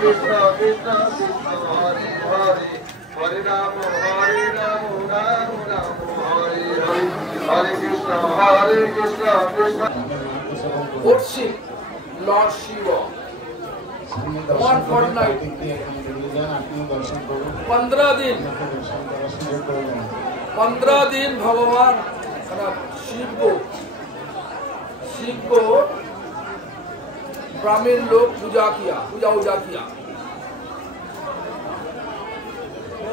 Krishna Krishna Krishna Hare Hare Hare Ram Ram Ram Hare Hare Hare Krishna Krishna worship Lord Shiva. One fortnight, 15 दिन भगवान शिव को ब्राह्मण लोग पूजा किया।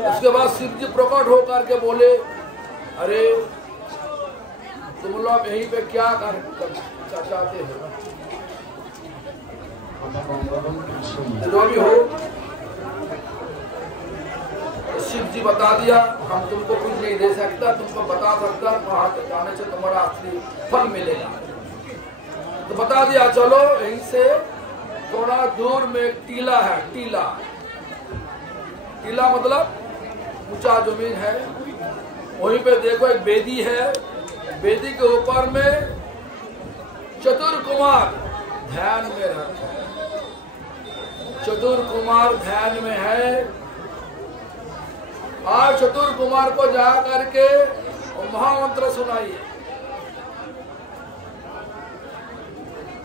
उसके बाद शिव जी प्रकट होकर के बोले, अरे तुम लोग यहीं पे क्या चाहते हो? जो भी हो, शिव जी बता दिया, हम तुमको कुछ नहीं दे सकता, तुमको बता सकता वहां जाने से तुम्हारा असली फल मिलेगा। तो बता दिया, चलो यहीं से थोड़ा दूर में एक टीला है। टीला मतलब ऊंचा जमीन है, वहीं पे देखो एक बेदी है। बेदी के ऊपर में चतुर्कुमार ध्यान में रहते हैं। चतुर्कुमार ध्यान में है। आज चतुर्कुमार को जा करके महामंत्र सुनाइए,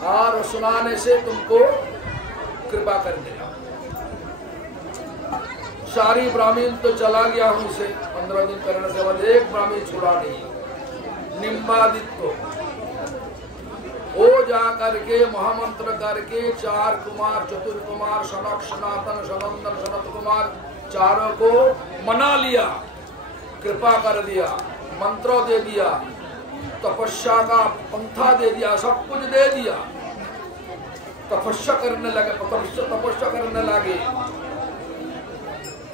और सुनाने से तुमको कृपा कर देगा। सारी ब्राह्मण तो चला गया हूं से 15 दिन करने से बाद एक ब्राह्मण छुड़ा नहीं। निम्बादित्य वो जा करके महामंत्र करके 4 कुमार, चतुर्कुमार, सनक, सनातन, सनंदन, सनत कुमार, चारों को मना लिया, कृपा कर दिया, मंत्र दे दिया, तपस्या का पंथा दे दिया, सब कुछ दे दिया। तपस्या करने लगे।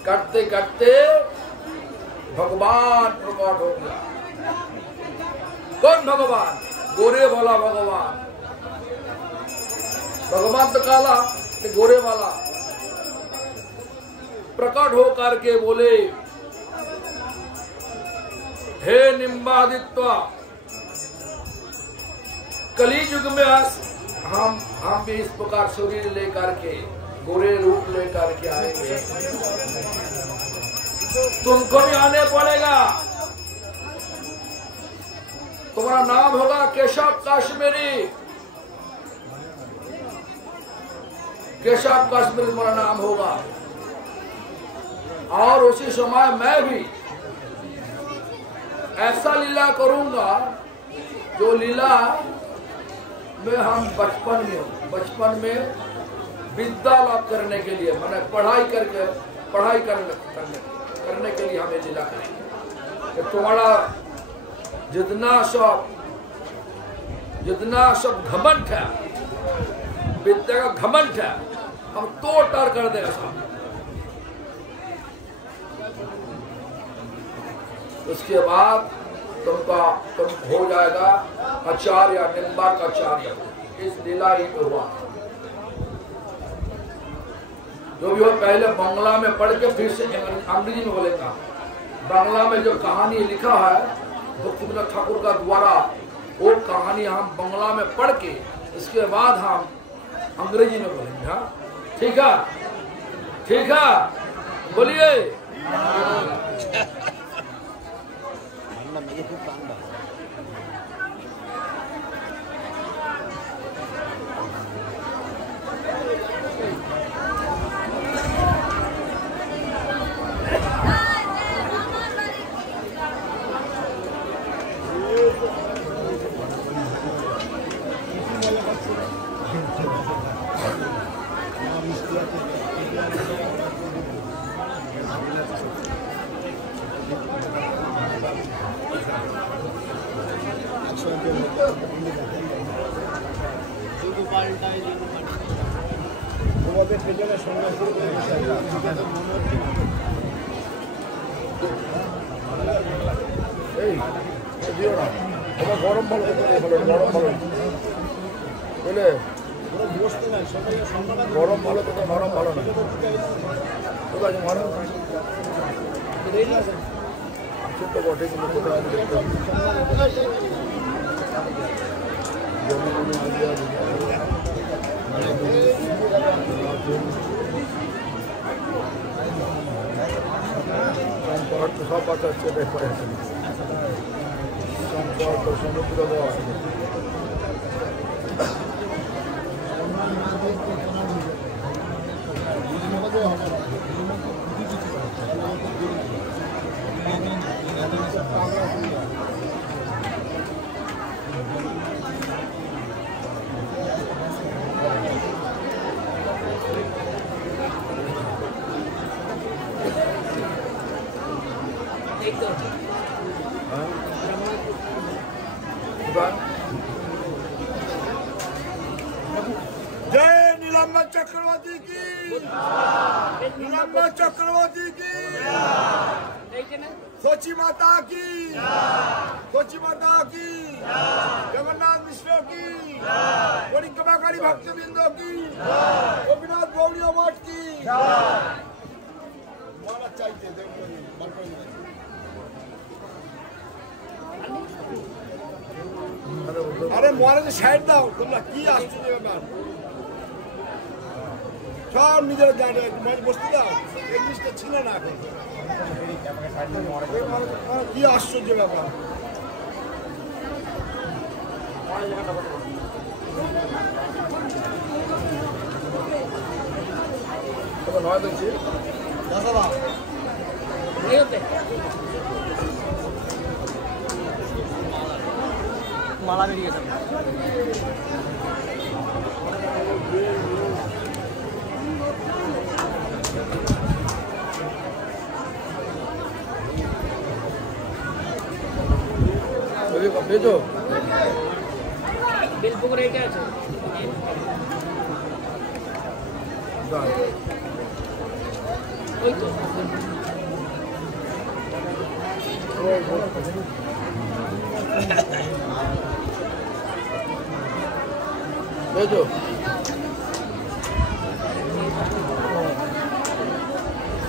करते करते भगवान प्रकट हो गया। कौन भगवान? गोरे वाला भगवान तो काला, गोरे वाला प्रकट होकर के बोले, हे निम्बादित्य, कली युग में हम भी इस प्रकार शरीर लेकर के, गोरे रूप लेकर के आएंगे। तुमको भी आने पड़ेगा। तुम्हारा नाम होगा केशव काश्मीरी। केशव काश्मीरी तुम्हारा नाम होगा। और उसी समय मैं भी ऐसा लीला करूंगा जो लीला में हम बचपन में विद्या लाभ करने के लिए, मैंने पढ़ाई करने के लिए हमें लीला करेंगे। तो तुम्हारा जितना सब घमंड है, विद्या का घमंड है, हम तोड़ ताड़ कर देगा सब। उसके बाद तुम हो जाएगा आचार्य, निम्बार का आचार्य। इस लीला ही में हुआ। जो भी हो, पहले बांग्ला में पढ़ के फिर से अंग्रेजी में बोलेगा। बांग्ला में जो कहानी लिखा है भक्तिविनोद ठाकुर का द्वारा, वो कहानी हम बांग्ला में पढ़ के इसके बाद हम अंग्रेजी में बोलेंगे। हाँ, ठीक है, बोलिए। গরম ভালো বুঝলে, গরম ভালো তো নরম ভালো না। ঠিক আছে, নরম ছোট্ট বটে, কিন্তু কোথাও আমি দেখতে সব কথা হচ্ছে ব্যাপারে সম্পর্ক সমুদ্র বল जय नीलम्बर चक्रवर्ती की, नीलम्बर चक्रवर्ती की, सोची माता की, सोची माता की, जगन्नाथ मिश्र की, परिक्रमाकारी भक्तवृंदो की, गोपीनाथ गौड़िया मठ की। अरे महाराज साइड दाओ তোমরা কি আসছে ব্যাপার সব নিজের জায়গা মানে বসতে দাও এই জিনিসটা ছিল না এখন কি আশ্চর্য ব্যাপার নয় দেখছি মালা বেরিয়ে গেছে भेजो बिल्कुल रेट আছে ওই তো भेजो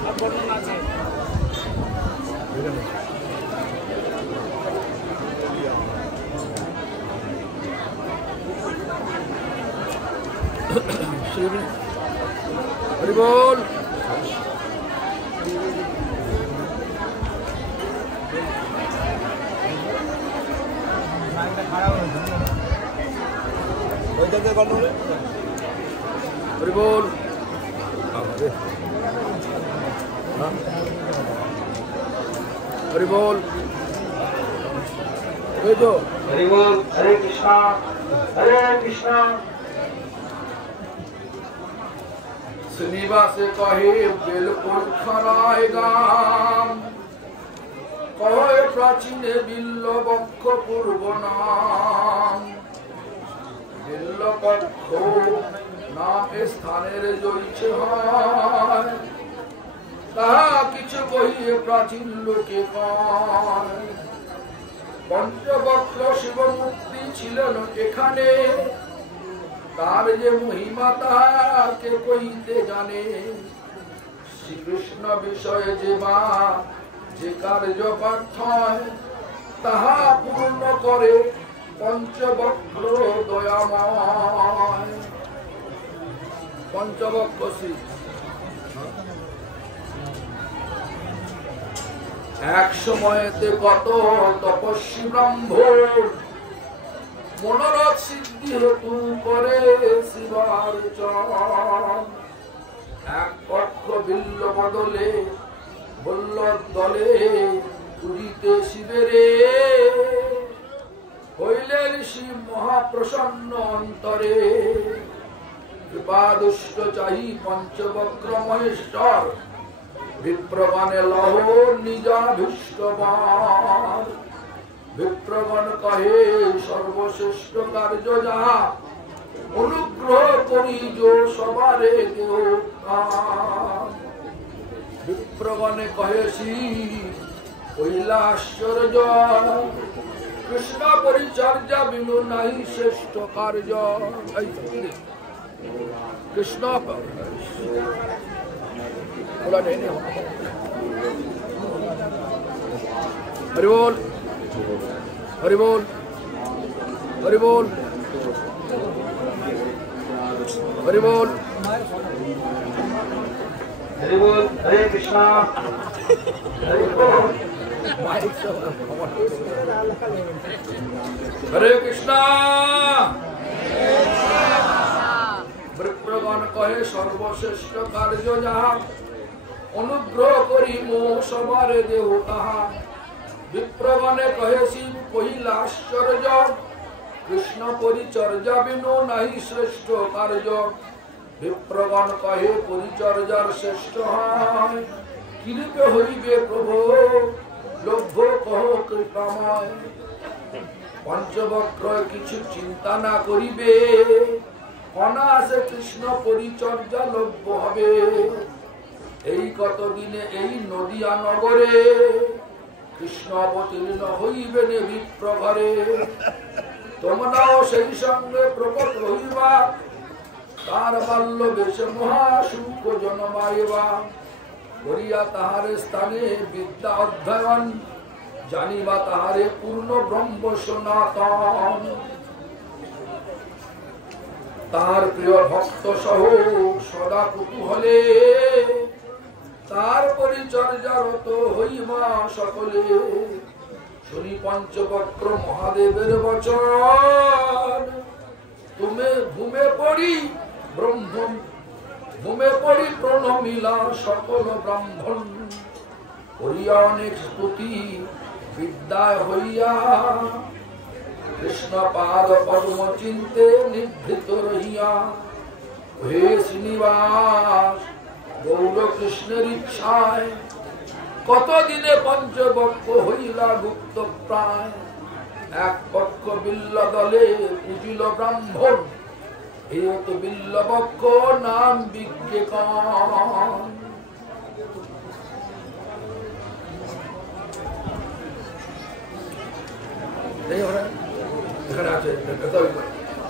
अब बोलना আছে हरि बोल हरि बोल हरि बोल भेजो हरि बोल हरे कृष्णा श्रीनिवास कहे बिल्कुल खराएगा कहे प्राचीन बिल्ल बक्ष पूर्व नाम बिल्ल बक्ष नाम स्थानेर जयिছে হয় তাহা কিছু বহিয়ে প্রাচীন লোকে কয় পঞ্চবক্র শিবমূর্তি ছিলেন এখানে তার যে মহিমা তাকে কইতে জানে শ্রীকৃষ্ণ বিষয়ে যে মা যে কার্য পার্থয় তাহা পূর্ণ করে পঞ্চবক্র দয়াময় পঞ্চবক্র শ্রী এক সময়তে কত তপস্বী ব্রাহ্মণ মনোরথ সিদ্ধি হেতু করে শিবার চরণ এক পক্ষ বিল্ল বদলে বলল দলে পুরীতে শিবেরে হইলেন শিব মহাপ্রসন্ন অন্তরে কৃপাদুষ্ট চাহি পঞ্চবক্র মহেশ্বর বিপ্রগণে লহ নিজাভীষ্টবার বিপ্রগণ কহে সর্বশ্রেষ্ঠ কার্য যাহা অনুগ্রহ করি যো সবারে দেহ বিপ্রগণে কহে শ্রী কৈলাশ্বর্য কৃষ্ণ পরিচর্যা বিনু নাই শ্রেষ্ঠ কার্য কৃষ্ণ हरि बोल हरि बोल हरि बोल हरि बोल हरि बोल हरे कृष्णा हरि बोल हरे कृष्णा। विप्रगण कहे सर्वश्रेष्ठ कार्य जहाँ अनुग्रह करी मो सबारे देहु ताहा। विप्रगणे कहे शिव कहिला आश्चर्य कृष्ण परिचर्या बिनु नहीं श्रेष्ठ कार्य। विप्रगण कहे परिचर्यार श्रेष्ठ हाय किरূপে হইবে প্রভু লভ্য কহ কৃপাময়। পঞ্চবক্র কিছু চিন্তা না করিবে অনায়াসে কৃষ্ণ পরিচর্যা লভ্য হবে। এই কতদিনে এই নদিয়া নগরে কৃষ্ণ অবতীর্ণ হইবেন বিপ্রঘরে। তোমরাও সেই সঙ্গে প্রকট হইবা তার বাল্য বেশে মহাসুখ জন্মাইবা। করিয়া তাহারে স্থানে বিদ্যা অধ্যয়ন জানিবা তাহারে পূর্ণ ব্রহ্ম সনাতন। তার প্রিয় ভক্ত সহ সদা কুতূহলে তার পরিচর্যারত হইবা সকলে। শুনি পঞ্চবক্র মহাদেবের বচন তুমি ঘুমে পড়ি প্রণমিলা সকল ব্রাহ্মণ। করিয়া অনেক স্তুতি বিদ্যায় হইয়া কৃষ্ণ পাদ পদ্ম চিন্তে নিভৃত রহিয়া। হে শ্রীনিবাস গৌর কৃষ্ণের ইচ্ছায় কতদিনে পঞ্চবক্র হইলা গুপ্ত প্রায়। এক পক্ষ বিল্ল দলে পূজিল ব্রাহ্মণ হেয়ত বিল্লবক্ষ নাম বিজ্ঞান। এখানে আছে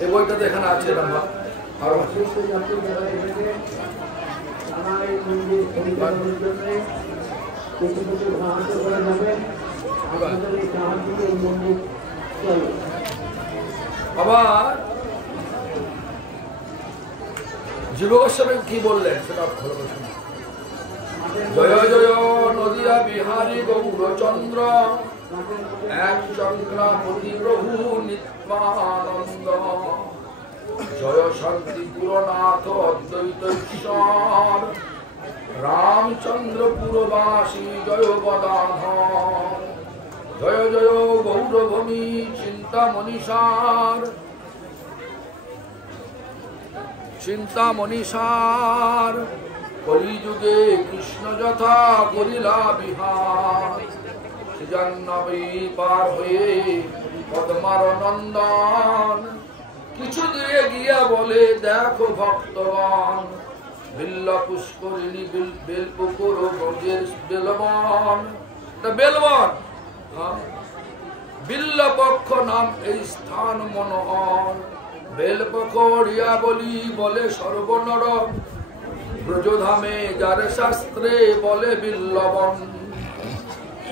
এই বইটাতে এখানে আছে আর আবার জীব গোস্বামী কি বললেন সেটা ভালো করে শুনুন। জয় জয় নদিয়া বিহারী গৌরচন্দ্র এক চন্দ্রাপতি প্রভু নিত্যানন্দ। জয় শান্তি পুরনাথ অদ্বৈত ঈশ্বর রামচন্দ্রপুরবাসী জয় গদাধর। জয় জয় গৌরভূমি চিন্তামণিসার কলিযুগে কৃষ্ণ যথা করিলা বিহার। জাহ্নবী পার হয়ে পদ্মার নন্দন কিছু দূরে গিয়া বলে দেখো ভক্তগণ বিল্ল পুষ্করিণী বেলপুকুর ব্রজের বেলবন। বেলবন বিল্লপক্ষ নাম এই স্থান মনোহর। বেলপকড়িয়া বলি বলে সর্বনর ব্রজধামে যার শাস্ত্রে বলে বিল্লবন।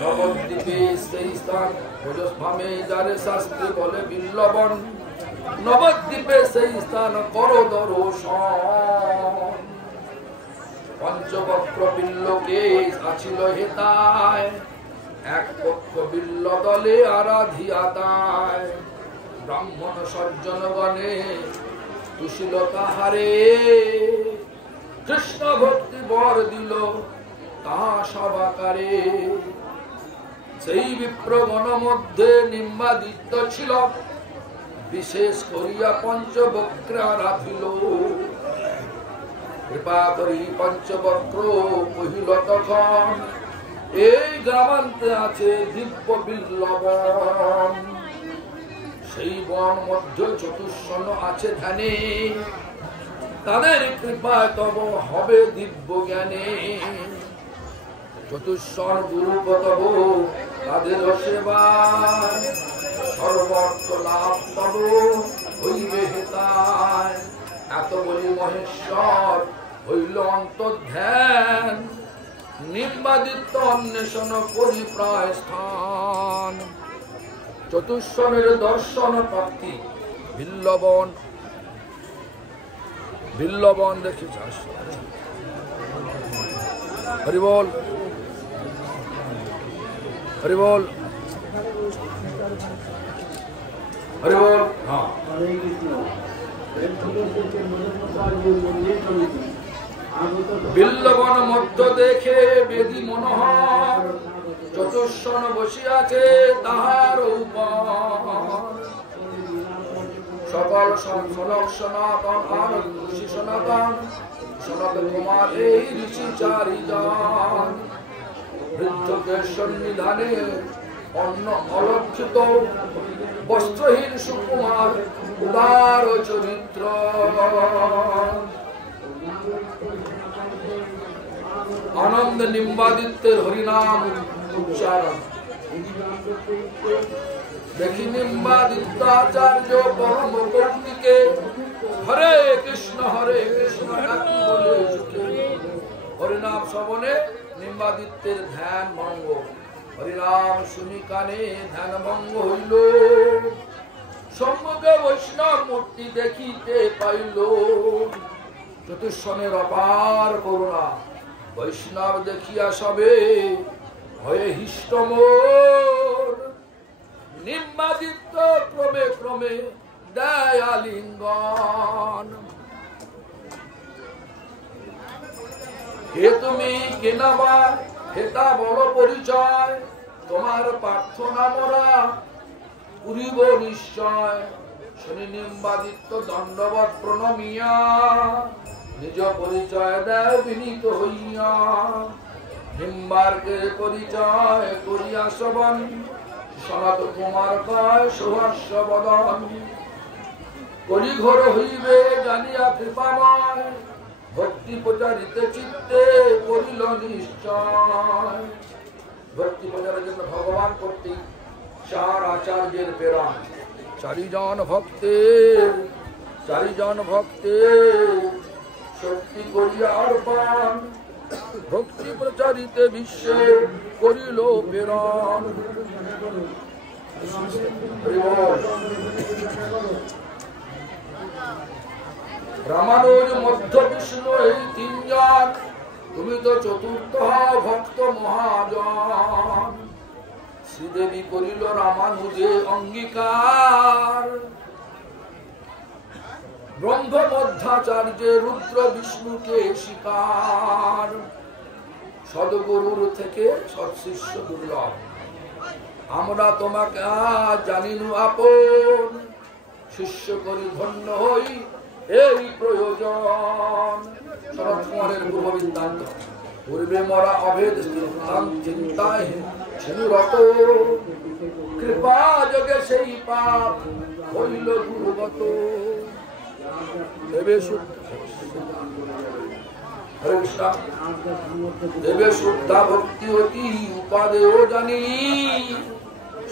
নবদ্বীপে সেই স্থান ব্রজধামে যার শাস্ত্রে বলে বিল্লবন। নবদ্বীপে সেই স্থান কর দর্শন। পঞ্চবক্র বিল্লকে আছিল হেতায় এক পক্ষ বিল্ল দলে আরাধিয়া তাই। ব্রাহ্মণ সজ্জনগণে তুষিল তাহারে কৃষ্ণ ভক্তি বর দিল তাহা সবাকারে। সেই বিপ্রগণ মধ্যে নিম্বাদিত্য ছিল বিশেষ করিয়া পঞ্চবক্র আরাধিল। কৃপা করি পঞ্চবক্র কহিল তখন এই গ্রামান্তে আছে দিব্য বিল্লবন। সেই বন মধ্যে চতুষ্ষণ আছে ধ্যানে তাদের কৃপায় তব হবে দিব্য জ্ঞানে। চতুষ্ষণ গুরুপতব তাদের সেবায় সর্বর্থ লাভ তব হইবে হেতায়। এত বলি মহেশ্বর হইল অন্তর্ধ্যান নিম্বাদিত্য অন্বেষণ করি প্রায় স্থান। চতুষ্ষণের দর্শন প্রাপ্তি বিল্লবন দেখেছ। हरि बोल हरि बोल हरि बोल। हाँ বিল্লবন মধ্য দেখে বেদী মনোহর চতুষ্ষণ বসিয়াছে তাহার উপর সকল সনক সনাতন আর ঋষি সনাতন সনত কুমার এই ঋষি চারিজন বৃদ্ধকের সন্নিধানে অন্য অলক্ষিত বস্ত্রহীন সুকুমার উদার চরিত্র আনন্দ নিম্বাদিত্যের হরিনাম উচ্চারণ দেখি নিম্বাদিত্য আচার্য পরম কৌতিকে হরে কৃষ্ণ ডাকি বলে হরিনাম শ্রবণে নিম্বাদিত্যের ধ্যান ভঙ্গ হরিনাম শুনি কানে ধ্যান ভঙ্গ হইল সম্মুখে বৈষ্ণব মূর্তি দেখিতে পাইল চতুষ্ষণের অপার করুণা বৈষ্ণব দেখিয়া সবে হয়ে হিষ্টমোর নিম্বাদিত্য ক্রমে ক্রমে দেয় আলিঙ্গন হে তুমি কেনাবা হেতা বড় পরিচয় তোমার প্রার্থনা মরা পুরিব নিশ্চয় শুনি নিম্বাদিত্য দণ্ডবৎ প্রণমিয়া নিজ পরিচয় দেয় বিনীত হইয়া নিম্বার্কে পরিচয় করিয়া শ্রবণ সনাত কুমার কয় সুহাস্য বদন কলিঘোর হইবে জানিয়া কৃপাময় ভক্তি প্রচারিতে চিত্তে করিল নিশ্চয় ভক্তি প্রচারের জন্য ভগবান কর্তৃক 4 আচার্যের প্রেরণ চারিজন ভক্তের শক্তি করিয়া অর্পণ ভক্তি প্রচারিতে বিশ্বে করিল প্রেরণ রামানুজ মধ্য বিষ্ণু এই 3 জন তুমি তো চতুর্থ ভক্ত মহাজন শ্রীদেবী করিল রামানুজে অঙ্গীকার ব্রহ্ম মধ্যাচার্যে রুদ্র বিষ্ণুকে স্বীকার সদগুরুর থেকে সৎশিষ্য দুর্লভ আমরা তোমাকে জানিনু আপন শিষ্য করি ধন্য হই এই প্রয়োজন শরৎ কুমারের পূর্ব বৃত্তান্ত পূর্বে মরা অভেদ চিন্তায় রত কৃপা যোগে সেই পাপ হইল দুর্গত দেবে শুদ্ধা ভক্তি অতি উপাদেয় জানি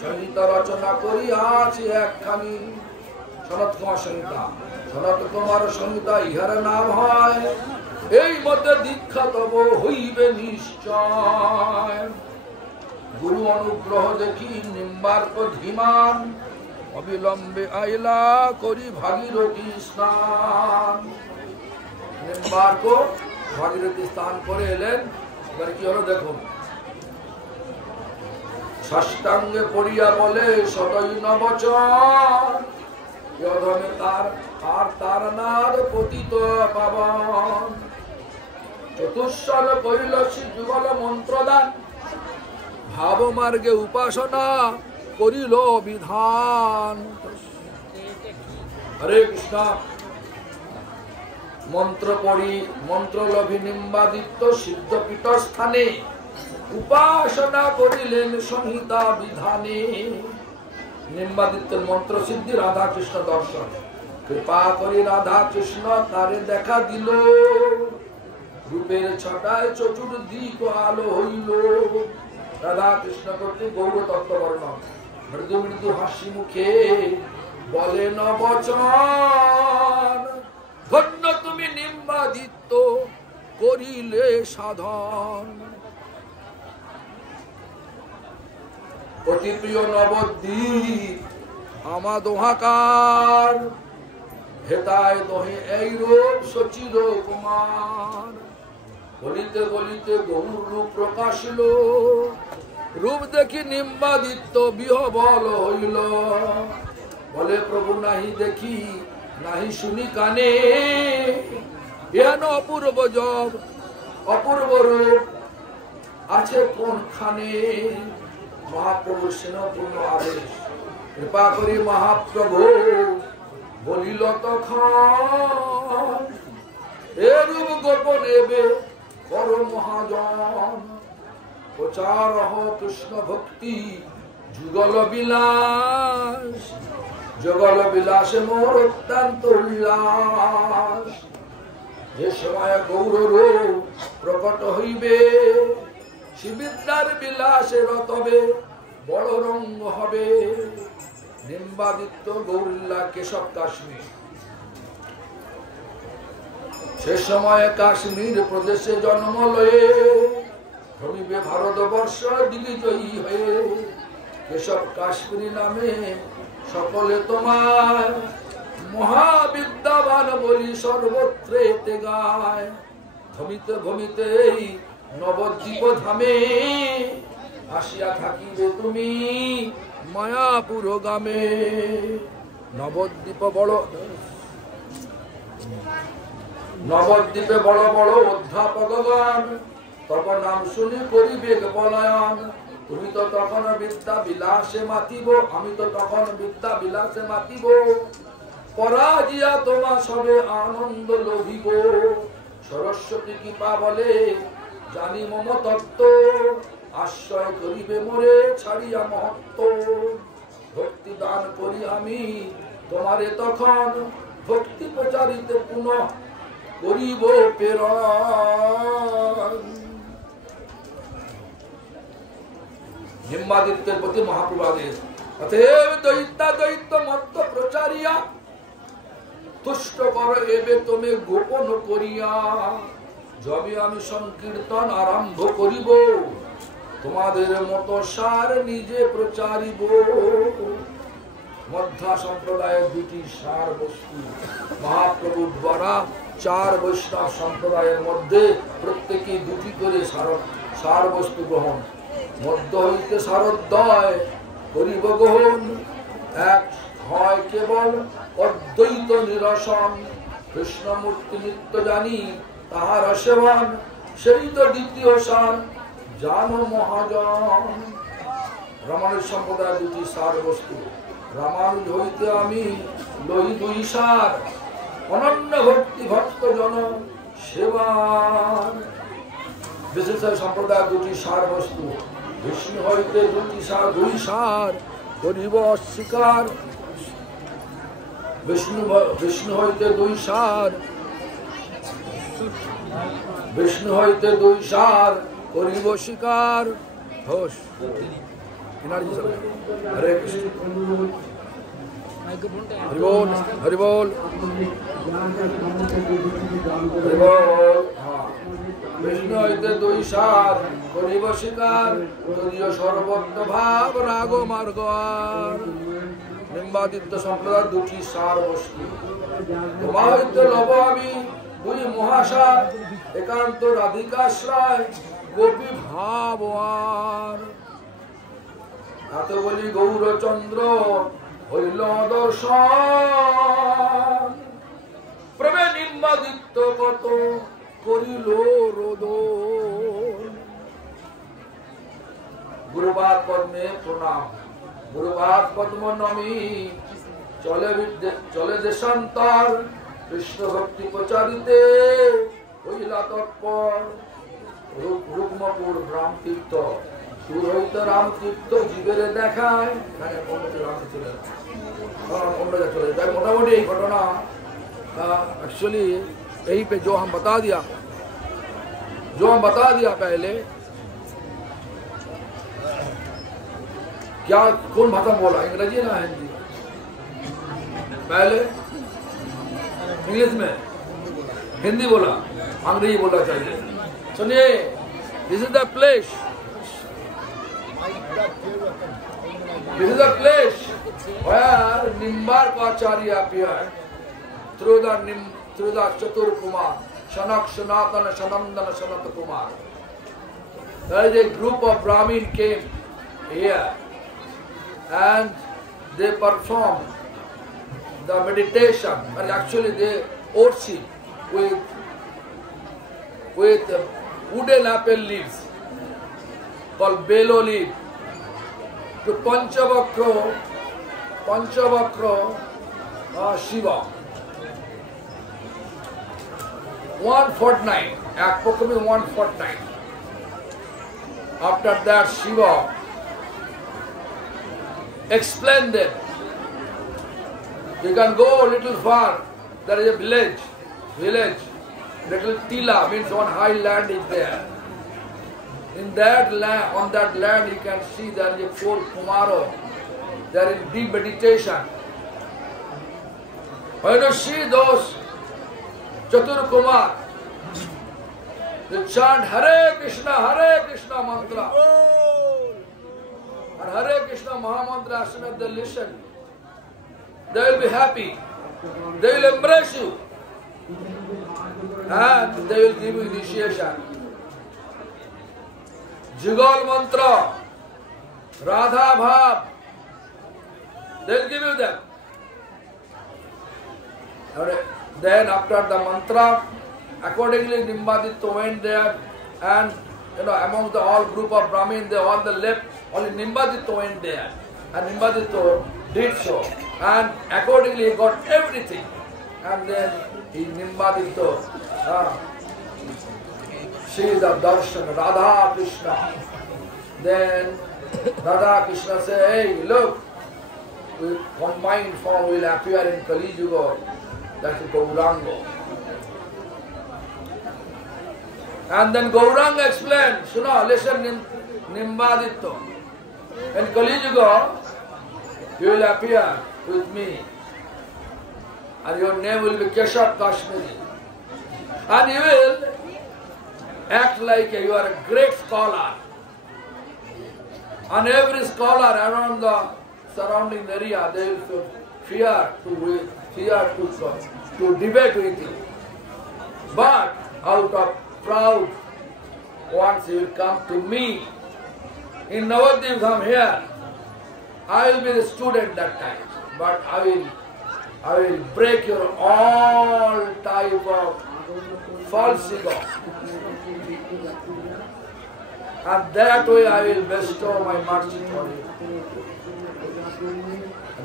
সংহিতা রচনা করিয়াছি একখানি সনত কুমার সংহিতা সনত কুমার সংহিতা ইহার নাম হয় এই মধ্যে দীক্ষা তব হইবে নিশ্চয় গুরু অনুগ্রহ দেখি নিম্বার্ক ধীমান অবিলম্বে আইলা করি ভাগীরথী স্নান নিম্বার্ক ভাগীরথী স্নান করে এলেন এবার কি হলো দেখুন ষষ্ঠাঙ্গে পড়িয়া বলে সদৈন বচন যধমে তার নাদ পতিত পাবন চতুষ্ষণ করিল শ্রী যুগল মন্ত্রদান ভাবমার্গে উপাসনা করিল বিধান হরে কৃষ্ণ মন্ত্র পড়ি মন্ত্রলভী নিম্বাদিত্য সিদ্ধপীঠ স্থানে উপাসনা করিলেন সংহিতা বিধানে নিম্বাদিত্যের মন্ত্র সিদ্ধি রাধা কৃষ্ণ দর্শন কৃপা করি রাধা কৃষ্ণ তারে দেখা দিল রূপের ছটায় চতুর্দিক আলো হইল রাধা কৃষ্ণ কর্তৃক গৌর তত্ত্ব বর্ণন মৃদু মৃদু হাসি মুখে বলেন বচন ধন্য তুমি নিম্বাদিত্য করিলে সাধন অতি প্রিয় নবদ্বীপ আমা দোহাকার হেতায় দহে এই রূপ সচির কুমার বলিতে বলিতে গৌর রূপ প্রকাশিল, রূপ দেখি নিম্বাদিত্য বিহবল হইল। বলে প্রভু নাহি দেখি নাহি শুনি কানে, এন অপূর্ব জব অপূর্ব রূপ আছে কোনখানে। মহাপ্রভু স্নেহপূর্ণ আদেশ, কৃপা করি মহাপ্রভু বলিল তখন, এরূপ গোপন এবে কর মহাজন। প্রচারহ কৃষ্ণ ভক্তি যুগল বিলাস, যুগল বিলাসে মোর অত্যন্ত উল্লাস। যে সময় গৌর রূপ প্রকট হইবে, শিবিদ্যার বিলাসে রতবে বড় রঙ্গ হবে। নিম্বাদিত্য গৌরিল্লা কেশব কাশ্মীর। সে সময় কাশ্মীর প্রদেশে জন্ম লয়ে, ভ্রমিবে ভারতবর্ষ দিগ্বিজয়ী হয়ে। কেশব কাশ্মীরি নামে সকলে তোমার, মহাবিদ্যাবান বলি সর্বত্রে এতে গায়। ভ্রমিতে ভ্রমিতে এই নবদ্বীপ ধামে, আসিয়া থাকিবে তুমি মায়াপুর গ্রামে। নবদ্বীপে বড় বড় অধ্যাপকগণ, তব নাম শুনি করিবে পলায়ন। তুমি তো তখন বিদ্যা বিলাসে মাতিব, আমি তো তখন বিদ্যা বিলাসে মাতিব। পরাজিয়া তোমা সবে আনন্দ লোভিব। সরস্বতী কৃপা বলে জানি মম তত্ত্ব, আশ্রয় করিবে মোরে ছাড়িয়া মহত্ব। ভক্তি দান করি আমি তোমারে তখন, ভক্তি প্রচারিতে পুনঃ করিব প্রেরণ। নিম্বাদিত্যের প্রতি মহাপ্রভু আদেশ, অতএব দৈত্য মত্ত প্রচারিয়া, তুষ্ট কর এবে তুমি গোপন করিয়া। যবে আমি সংকীর্তন আরম্ভ করিব, তোমাদের মত সার নিজে প্রচারিব। মধ্যা সম্প্রদায়ের দুটি সার বস্তু, মহাপ্রভু দ্বারা 4 বৈষ্ণব সম্প্রদায়ের মধ্যে প্রত্যেকেই দুটি করে সার বস্তু গ্রহণ। মধ্য হইতে সারোদয় করিব গ্রহণ, এক হয় কেবল অদ্বৈত নিরসন। কৃষ্ণমূর্তি নিত্য জানি তাহার সেবন, সেই তো দ্বিতীয় সার জানো মহাজন। রামানুজ সম্প্রদায় দুটি সার বস্তু, রামানুজ হইতে আমি লই 2 সার, অনন্য ভক্তি ভক্ত জন সেবার। বিশেষ সম্প্রদায় দুটি সার বস্তু, বিষ্ণু হইতে 2 সার করিব অস্বীকার। বিষ্ণু হইতে 2 সার, বিষ্ণু হইতে 2 সার করিব স্বীকার। হোস হরে কৃষ্ণ, হরি বল হরি বল হরি বল। বিষ্ণু হইতে 2 সার করিব স্বীকার, তদীয় সর্বত্র ভাব রাগ মার্গ। নিম্বাদিত্য সম্প্রদায় 2টি সার বস্তু, তোমা হইতে লব আমি 2 মহাসার। একান্ত রাধিকাশ্রয় গোপী ভাব আর। এত বলি গৌরচন্দ্র হইল দর্শন, প্রভে নিম্বাদিত্য কত করিল রোদন। গুরুবাদ পদ্মে প্রণাম, গুরুবাদ পদ্ম নমি। চলে দেশান্তর, কৃষ্ণ ভক্তি প্রচারিতে হইলা তৎপর। রুগ্মপুর রাম তীর্থ, সুর হইতে রাম তীর্থ জীবের দেখায়। मोटामोटी यही घटना एक्चुअली यही पे जो हम बता दिया पहले। क्या कौन भाषा बोला, अंग्रेजी ना हिंदी? पहले इंग्लिश में, हिंदी बोला, अंग्रेजी बोलना चाहिए। सुनिए, this is the place, this is a place where Nimbarkacharya appeared through the Chatur Kumar. Shanak, Sanatana, Sanandana, Sanat Kumar. There is a group of Brahmin came here and they performed the meditation, and actually they worship with wooden apple leaves called belo leaf. To Panchavakra Shiva. 1 fortnight, approximately 1 fortnight. After that, Shiva explained them. You can go a little far. There is a village. Little Tila means one high land is there. In that land, on that land, you can see there is a 4 Kumaro. They are in deep meditation. When you see those Chatur Kumar, they chant Hare Krishna mantra. And Hare Krishna Mahamantra, as soon as they listen, they will be happy. They will embrace you. And they will give you initiation. Jugal mantra, Radha Bhav, they will give you that. Then after the mantra, accordingly Nimbaditya went there, and among the all group of Brahmin, they all the left, only Nimbaditya went there. And Nimbaditya did so. And accordingly he got everything. And then he Nimbaditya, she is the darshan, Radha Krishna. Then Radha Krishna said, hey, look, combined form will appear in Kali Yuga. That is Gauranga. And then Gauranga explained, listen, Nimbaditya. In Kali Yuga, you will appear with me. And your name will be Keshav Kashmiri. And you will act like you are a great scholar. And every scholar around the surrounding area, they will fear to debate with you. But out of proud, once you will come to me, in Navadvip come here, I will be the student that time. But I will break your all type of false ego. And that way I will bestow my mercy on you.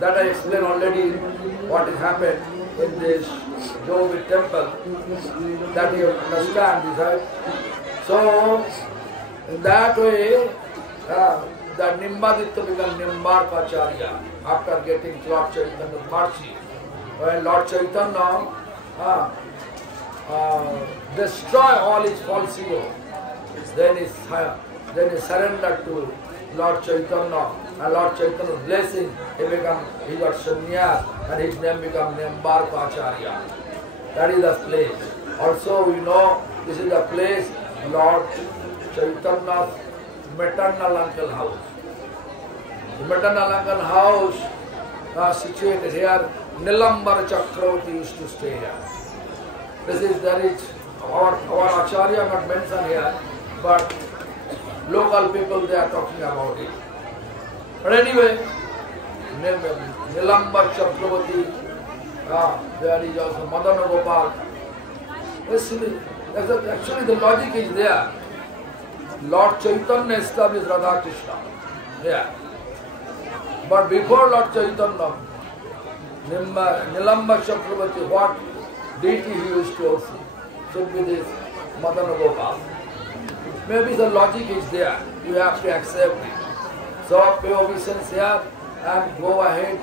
That I explained already what has happened in this Jogi temple, that you understand this, right? So, in that way, the Nimbaditya becomes Nimbarkacharya after getting Lord Chaitanya's mercy. When Lord Chaitanya destroy all his false ego, then he surrendered to Lord Chaitanya, and Lord Chaitanya's blessing, he got sannyas, and his name became Nimbarkacharya. That is the place. Also we know this is the place Lord Chaitanya's maternal uncle house. The maternal uncle house situated here. Nilambar Chakravarti used to stay here. There is our Acharya not mentioned here, but local people they are talking about it. But anyway, Nilambar Chakravarti, there is also Madana Gopal. Actually the logic is there. Lord Chaitanya established Radha Krishna. Yeah. But before Lord Chaitanya, Nilambar Chakravarti, what deity he used to worship? Should be this Madana Gopal. Maybe the logic is there. You have to accept it. So pay obeisance here and go ahead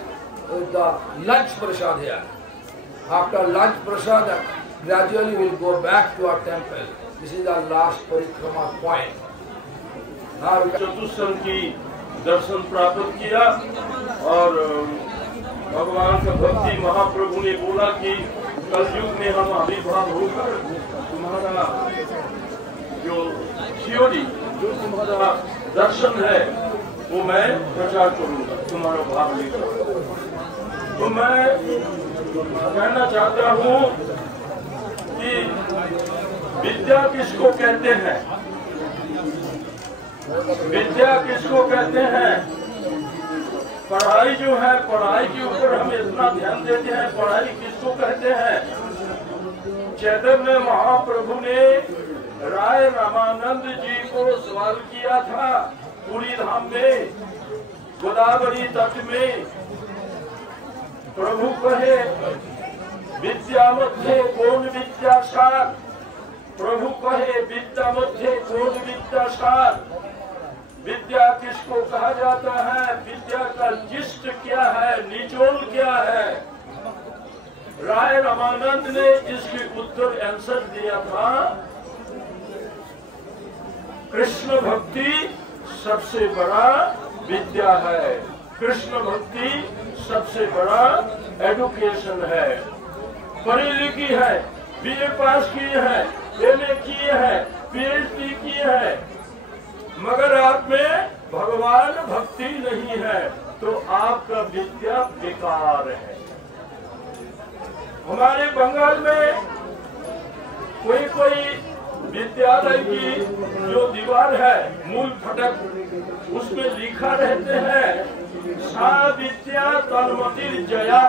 with the lunch prasad here. After lunch prasad, gradually we will go back to our temple. This is our last parikrama point. चतुष्सन की दर्शन प्राप्त किया और भगवान का भक्ति महाप्रभु ने बोला कि कलयुग में हम आविर्भाव होकर तुम्हारा जो थियोरी जो तुम्हारा दर्शन है वो मैं प्रचार करूंगा तुम्हारा भाग लेकर। तो मैं कहना चाहता हूँ कि विद्या किसको कहते हैं, विद्या किसको कहते हैं। पढ़ाई जो है, पढ़ाई के ऊपर हम इतना ध्यान देते हैं, पढ़ाई किसको कहते हैं। चैतन्य महाप्रभु ने राय रामानंद जी को सवाल किया था पूरी धाम में, गोदावरी तट में। प्रभु कहे विद्या मध्य कौन विद्यासार, प्रभु कहे विद्या मध्य कौन विद्यासार। विद्या किसको कहा जाता है, विद्या का जिष्ट क्या है, निचोड़ क्या है। राय रामानंद ने इसके उत्तर आंसर दिया था, कृष्ण भक्ति सबसे बड़ा विद्या है, कृष्ण भक्ति सबसे बड़ा एडुकेशन है। पढ़ी लिखी है, बीए पास किए हैं, एमए किए हैं, पीएचडी किए हैं, मगर आप में भगवान भक्ति नहीं है तो आपका विद्या बेकार है। हमारे बंगाल में कोई विद्यालय की जो दीवार है, मूल फटक, उसमें लिखा रहते हैं सा विद्या तन्मतिर जया,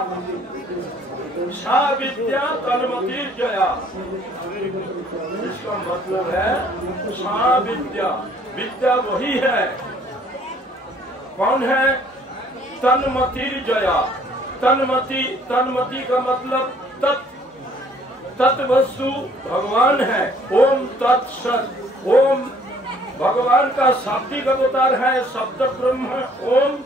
सा विद्या तन्मतिर जया। इसका मतलब है सा विद्या, विद्या वही है, कौन है, तन्मतिर जया। तन्मति, तन्मति का मतलब तत्, तत्वस्तु भगवान है। ओम तत्सत, ओम भगवान का शाब्दिक अवतार है, शब्द ब्रह्म। ओम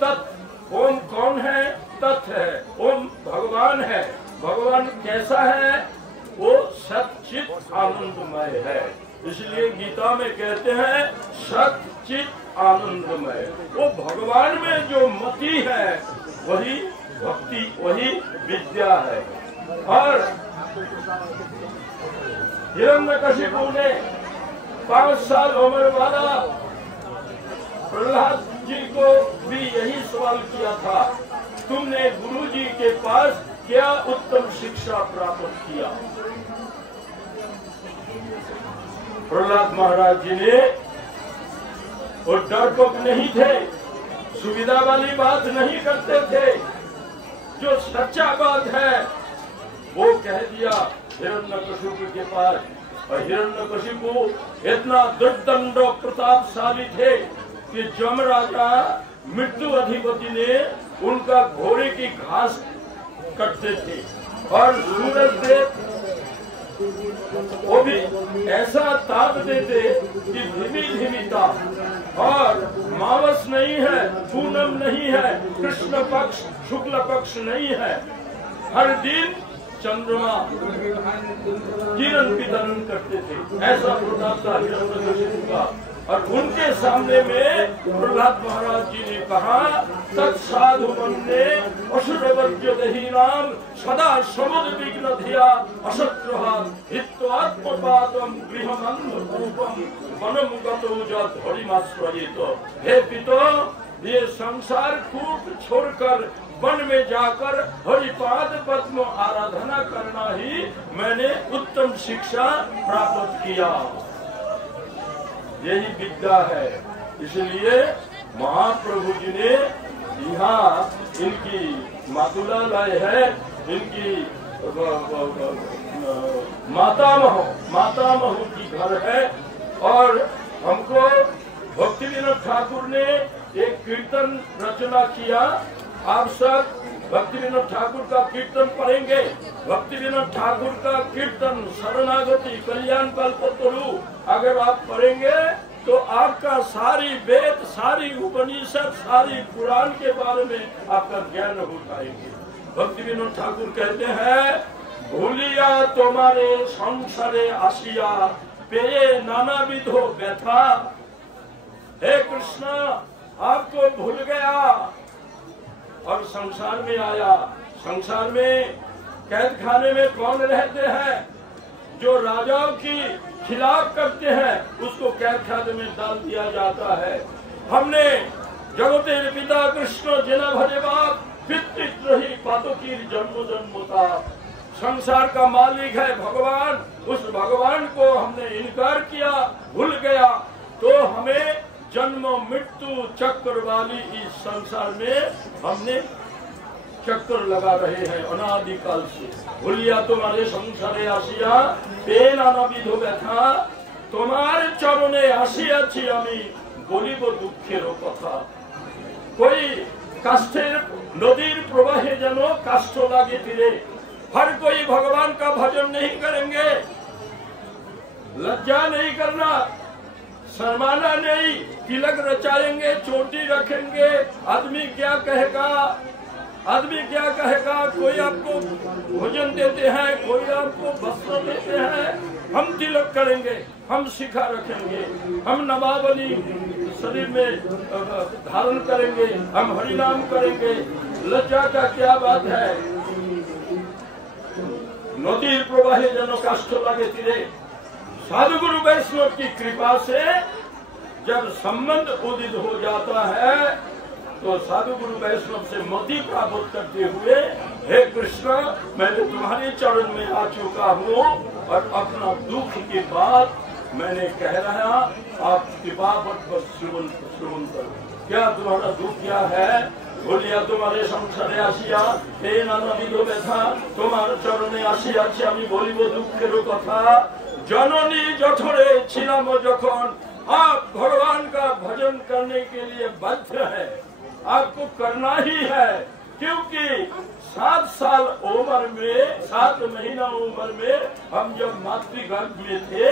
तत्, ओम कौन है, तत् है, ओम भगवान है। भगवान कैसा है, वो सच्चित आनंदमय है। इसलिए गीता में कहते हैं सच्चित आनंदमय। वो भगवान में जो मति है वही भक्ति, वही विद्या है। और हिरण्यकशिपु ने 5 साल उम्र वाला प्रहलाद जी को भी यही सवाल किया था, तुमने गुरु जी के पास क्या उत्तम शिक्षा प्राप्त किया। प्रहलाद महाराज जी ने, वो डरपोक नहीं थे, सुविधा वाली बात नहीं करते थे, जो सच्चा बात है वो कह दिया हिरण्यकशिपु के पास। और हिरण्यकशिपु इतना दुर्दंड प्रतापशाली थे कि जमराजा मृत्यु अधिपति ने उनका घोड़े की घास कटते थे। और सूरज देव वो भी ऐसा ताप देते कि धीमी धीमी ताप, और मावस नहीं है, पूनम नहीं है, कृष्ण पक्ष शुक्ल पक्ष नहीं है, हर दिन चंद्रमा किरण वितरण करते थे। ऐसा प्रताप था हिरण्यकशिपु का। और उनके सामने में प्रहलाद महाराज जी ने कहा, तत्साधु मन्ये असुरवर्ज्य दहीनाम सदा समुद्र विघ्न धिया अशत्रुहा हित्वात्मपादम गृहमन्धरूपम वनम गतो जद हरिमाश्रयेत। हे पितो, ये संसार कूट छोड़कर वन में जाकर हरिपाद पद्म आराधना करना ही मैंने उत्तम शिक्षा प्राप्त किया। यही विद्या है। इसलिए महाप्रभु जी ने यहाँ इनकी मातुलालय है, इनकी मातामह की घर है। और हमको भक्ति विनोद ठाकुर ने एक कीर्तन रचना किया। आप सब भक्ति विनोद ठाकुर का कीर्तन पढ़ेंगे। भक्ति विनोद ठाकुर का कीर्तन शरणागति कल्याण कल्पतरु अगर आप पढ़ेंगे तो आपका सारी वेद, सारी उपनिषद, सारी पुराण के बारे में आपका ज्ञान हो जाएंगे। भक्ति विनोद ठाकुर कहते हैं, भूलिया तुम्हारे संसारे आसिया पेये नाना विधो व्यथा। हे कृष्ण, आपको भूल गया और संसार में आया। संसार में कैद खाने में कौन रहते हैं? जो राजाओं की खिलाफ करते हैं उसको कैद खाने में डाल दिया जाता है। हमने जगते पिता कृष्ण जिना भजे बाप पितृ रही पातो की जन्म जन्मता संसार का मालिक है भगवान, उस भगवान को हमने इनकार किया, भूल गया, तो हमें जन्म मृत्यु चक्र वाली इस संसार में हमने चक्कर लगा रहे हैं अनादिकाल से। भूलिया तुम्हारे संसारे आसिया पेन अनाविध व्यथा, तुम्हारे चरणे आसियाছি আমি বলিব দুঃখের কথা। कोई काष्ठेर नदीर प्रवाहे जनो काष्ठ लागे तीरे। हर कोई भगवान का भजन नहीं करेंगे, लज्जा नहीं करना, शर्माना नहीं, तिलक रचाएंगे, चोटी रखेंगे, आदमी क्या कहेगा, आदमी क्या कहेगा। कोई आपको भोजन देते हैं, कोई आपको वस्त्र देते हैं, हम तिलक करेंगे, हम शिखा रखेंगे, हम नवावली शरीर में धारण करेंगे, हम हरिनाम करेंगे। लज्जा का क्या बात है। नदी प्रवाहे जनो काष्ठ लागे तीरे। साधु गुरु वैष्णव की कृपा से जब संबंध उदित हो जाता है तो साधु गुरु वैष्णव से मति प्राप्त करते हुए, हे कृष्ण, मैं तुम्हारे चरण में आ चुका हूँ और अपना दुख की बात मैंने कह रहा, आप कृपा पर श्रवण करो। क्या तुम्हारा दुख क्या है। भूलिया तुम्हारे संसारे आसिया हे नानाविध व्यथा, तुम्हारे चरणे आसियाছি আমি বলিব দুঃখের কথা। जननी जठरे छिलाम जखन, आप भगवान का भजन करने के लिए बाध्य है, आपको करना ही है, क्योंकि 7 साल उम्र में, 7 महीना उम्र में हम जब मातृगर्भ में थे,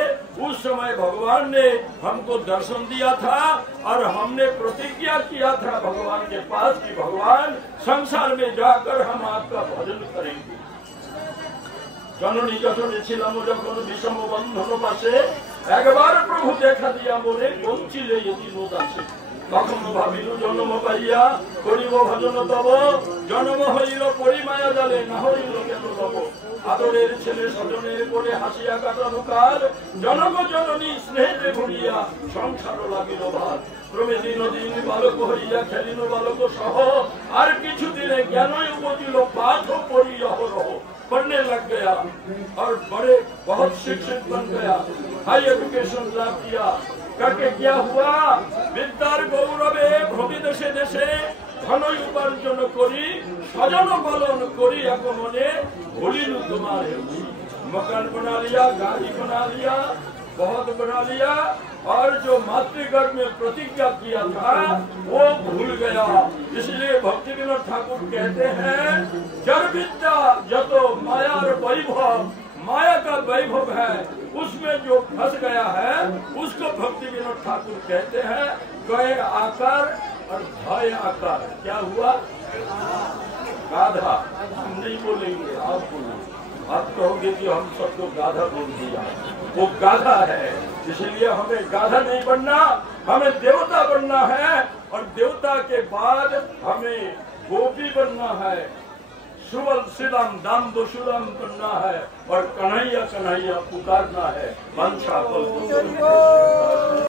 उस समय भगवान ने हमको दर्शन दिया था और हमने प्रतिज्ञा किया था भगवान के पास कि भगवान संसार में जाकर हम आपका भजन करेंगे। जननी जठरे छिलाम जखन विषम बंधन पाशे, एक बार प्रभु देखा दिया मोरे बंचिले यदि मोदासे। তখন ভাবিল জন্ম পাইয়া করিব ভজন তব, জন্ম হইল পরিমায়া জালে, না হইল কেন তব। আদরের ছেলে স্বজনের করে হাসিয়া কাটানো কাল, জনক জননী স্নেহে ভরিয়া সংসার লাগিল ভাত। ক্রমে দিন দিন বালক হইয়া খেলিল বালক সহ, আর কিছু দিনে জ্ঞানই উপজিল পাঠ পড়ি অহরহ। पढ़ने लग गया और बड़े बहुत शिक्षित बन गया, हाई एजुकेशन लाभ किया। करके क्या हुआ, विद्यार गौरवे भ्रमि देशे देशे धनई उपार्जन करी सजन पालन करी आगमने भूलिल तुम्हारे। मकान बना लिया, गाड़ी बना लिया, बहुत बना लिया, और जो मातृगर्भ में प्रतिज्ञा किया था वो भूल गया। इसलिए भक्ति विनोद ठाकुर कहते हैं, जड़ विद्या जतो माया वैभव, माया का वैभव है, उसमें जो फंस गया है उसको भक्ति विनोद ठाकुर कहते हैं गए आकार और भय आकार। क्या हुआ, गाधा। हम नहीं बोलेंगे, आप बोलेंगे। आप कहोगे कि हम सबको गाधा बोल दिया, वो गाधा है। इसलिए हमें गाधा नहीं बनना, हमें देवता बनना है, और देवता के बाद हमें गोपी बनना है, सुवल सिलम दाम दुशुलम बनना है, और कन्हैया कन्हैया पुकारना है। मंशा